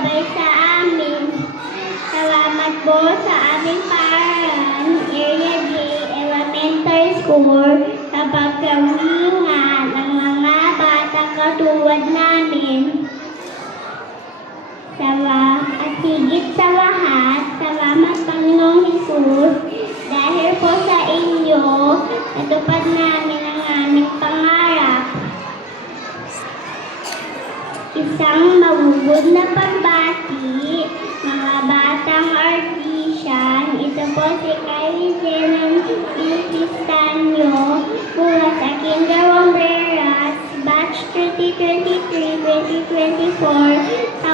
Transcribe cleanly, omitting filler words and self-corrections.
gabay sa amin. Salamat po sa aming paaralan, Area J Elementary School, sa pagkalinga ng mga batang katulad namin. At higit sa lahat, salamat Panginoong Hesus, dahil po sa inyo, natupad namin ang aming pangarap. Isang mabubud na pagbati, mga batang artisan, ito po si Kylie Zenon Pilipistanyo, mula sa Kinder Womberas, Batch 2023-2024,